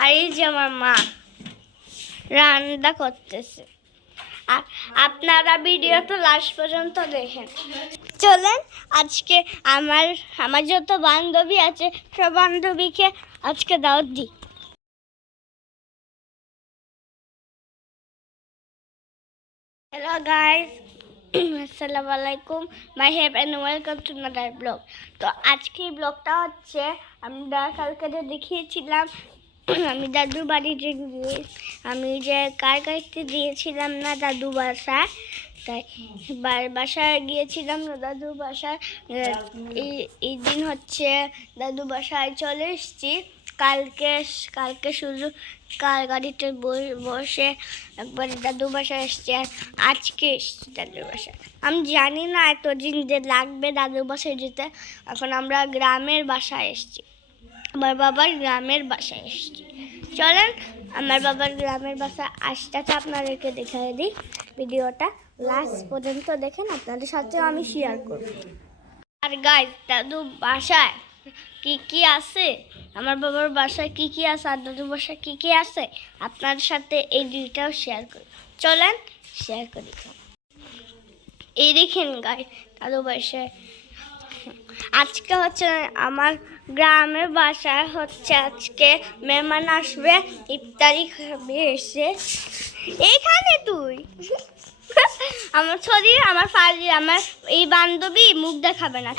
আর এই যে আমার মা রান্না করতেছে। আর আপনারা ভিডিও তো লাস্ট পর্যন্ত দেখেন। চলেন আজকে আমার যত বান্ধবী আছে সব বান্ধবীকে আজকে দাওয়াত দিই। হ্যালো গাইস, আসসালামু আলাইকুম, my have and welcome to another blog. তো আজকে ব্লগটা হচ্ছে আমরা কালকে দেখিয়েছিলাম আমি দাদুর বাড়িতে গিয়ে আমি যে কার কাছতে দিয়েছিলাম না দাদু বাসায়, তাই বাসায় গিয়েছিলাম না দাদু বাসায়। এই দিন হচ্ছে দাদু বাসায় চলে এসেছি। কালকে শুধু কার গাড়িতে বসে একবার দাদু বাসায় এসছি, আর আজকে এসছি দাদুর বাসায়। আমি জানি না এতদিন যে লাগবে দাদুর বাসায় যেতে। এখন আমরা গ্রামের বাসায় এসছি, আমার বাবার গ্রামের বাসায় এসছি। চলেন আমার বাবার গ্রামের বাসায় আসতে আপনাদেরকে দেখিয়ে দিই। ভিডিওটা লাস্ট পর্যন্ত দেখেন, আপনাদের সাথেও আমি শেয়ার করব। আর গাইস, দাদু বাসায় কি কি আছে, আমার বাবার বাসায় কি কি আছে আর দাদুর বাসায় কি কি আছে আপনাদের সাথে এই দুইটাও শেয়ার করি। চলেন শেয়ার করি। এই দেখেন গাইস, দাদু বাসায় আজকে হচ্ছে আমার গ্রামের বাসায় হচ্ছে আজকে মেহমান আসবে, ইফতারি খাবে এসে। এইখানে তুই আমার ছড়ি আমার ফাজি আমার এই বান্ধবী মুখ দেখাবে না।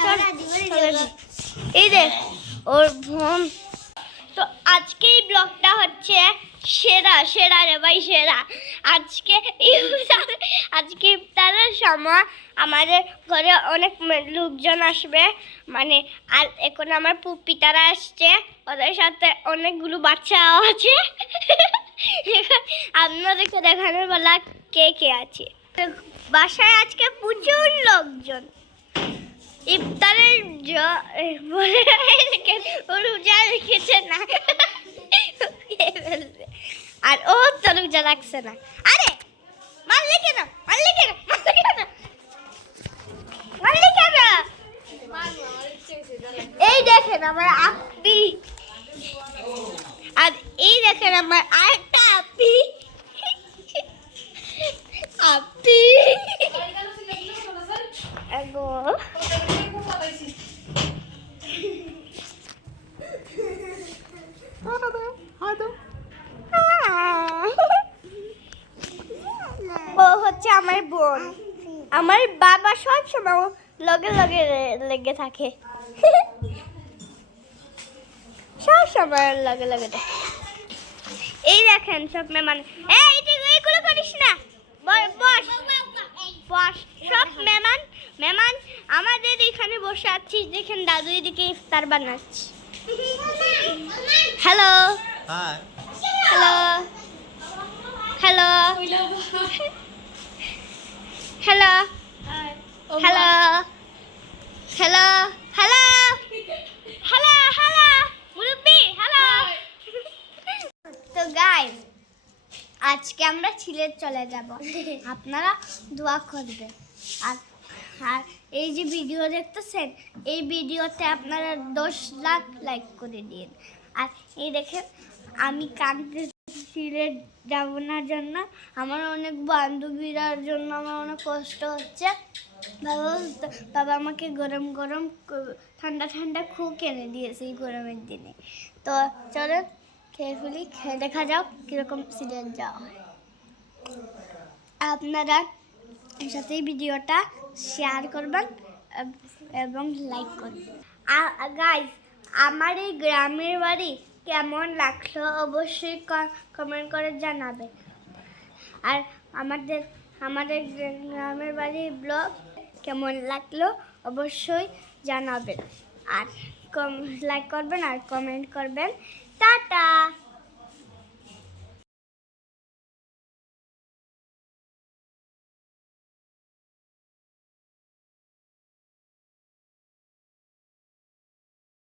এই দেখ ওর বোন। তো আজকে এই ব্লগটা হচ্ছে সেরা সেরা রে ভাই, সেরা। আজকে ইফতারের সময় আমাদের ঘরে অনেক লোকজন আসবে, মানে আর এখন আমার পিতারা আসছে, ওদের সাথে অনেকগুলো বাচ্চাও আছে। আপনাদেরকে দেখানোর বেলা কে কে আছে বাসায়। আজকে প্রচুর লোকজন ইফতারের রোজা রেখেছে না, আর ও তো রোজা রাখছে না। আরে মারলে কেন, মারলে কেন, মারলে কেন, মারলে কেন? এই দেখেন আমার আপি, আর এই দেখেন আমার আরেকটা আপি। আপি এগো ও হচ্ছে আমার বোন। আমার বাবা সব সময় লগে লগে লেগে থাকে, সব সময় লগে লগে থাকে। এই দেখেন সব মেহমান, এইগুলো করিস না, বস বস। সব মেহমান আমাদের এখানে বসে আছি। দেখেন দাদু এদিকে ইফতার বানাচ্ছি। Hello hello hello hello hello hello hello hello hello মুরব্বি হ্যালো। তো গাইস, আজকে আমরা সিলেট চলে যাব, আপনারা দোয়া করবেন। আর এই যে ভিডিও দেখতেছেন, এই ভিডিওতে আপনারা 10 লাখ লাইক করে দিন। আর এই দেখেন আমি কাঁদতে সিলেট যাব না জন্য, আমার অনেক বান্ধবীরার জন্য আমার অনেক কষ্ট হচ্ছে। বাবা আমাকে গরম গরম ঠান্ডা ঠান্ডা খুব কিনে দিয়েছে এই গরমের দিনে। তো চলো খেয়ে ফেলি, খেয়ে দেখা যাক কীরকম সিরিয়াল যাওয়া হয়। আপনারা এর সাথে এই ভিডিওটা শেয়ার করবেন এবং লাইক করবেন। গাইস, আমার এই গ্রামের বাড়ি কেমন লাগলো অবশ্যই কমেন্ট করে জানাবেন। আর আমাদের গ্রামের বাড়ির ব্লগ কেমন লাগলো অবশ্যই জানাবেন, আর লাইক করবেন আর কমেন্ট করবেন। টাটা।